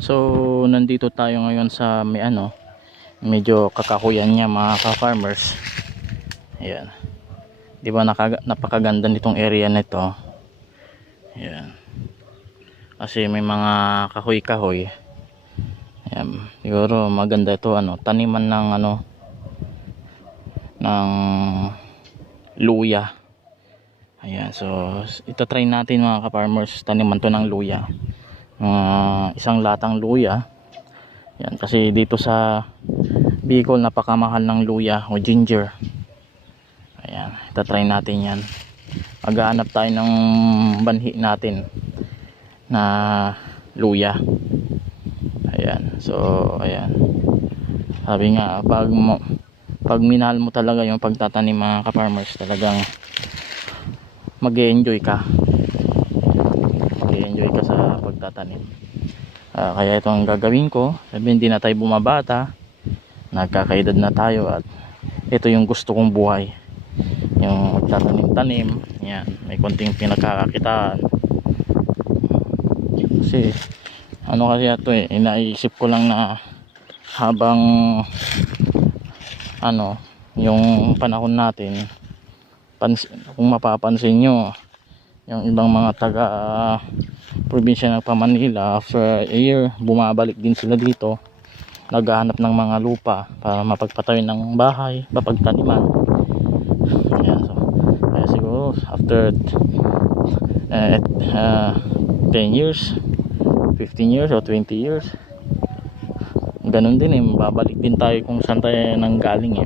So nandito tayo ngayon sa may medyo kakahuyan niya mga ka-farmers. Ayan. 'Di ba napakaganda nitong area nito. Ayan. Kasi may mga kahoy-kahoy. Ayan. Siguro maganda ito taniman ng ng luya. Ayan. So ito try natin mga ka-farmers, taniman to ng luya. Isang latang luya. Yan, kasi dito sa Bicol napakamahal ng luya o ginger. Ayan, itatry natin yan. Maghahanap tayo ng banhi natin na luya. Ayan, so ayan. Sabi nga, pag minahal mo talaga yung pagtatanim mga ka-farmers, talagang mag-e-enjoy ka. Mag-e-enjoy ka sa pagtatanim. Kaya ito ang gagawin ko. Sabi, hindi na tayo bumabata, nagkakaedad na tayo, at ito yung gusto kong buhay, yung magtatanim-tanim. Yan, may konting pinagkakakitaan. Kasi kasi ito inaisip ko lang na habang yung panahon natin, kung mapapansin nyo, yung ibang mga taga probinsya ng Manila, after a year bumabalik din sila dito, naghahanap ng mga lupa para mapagpatayo ng bahay, mapagtaniman. Kaya siguro after 10 years, 15 years o 20 years, ganun din babalik din tayo kung saan tayo nanggaling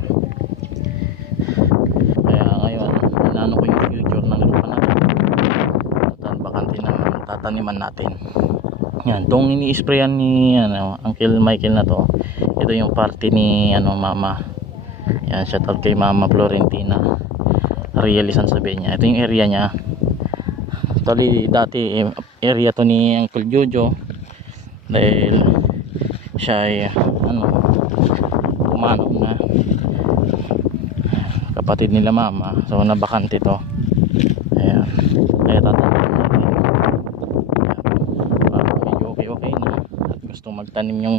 Kaya ngayon inano ko yung future ng lupa natin at bakante ng tataniman natin. Yan, itong ini-sprayan ni Uncle Michael na to, ito yung party ni mama. Yan, shout out kay Mama Florentina Realisan, sabihin niya. Ito yung area niya. Actually dati area to ni Uncle Jojo, dahil siya ay pumanok na, kapatid nila mama, so nabakante to. Ayan, kaya tataniman natin. Medyo okay na at gusto magtanim yung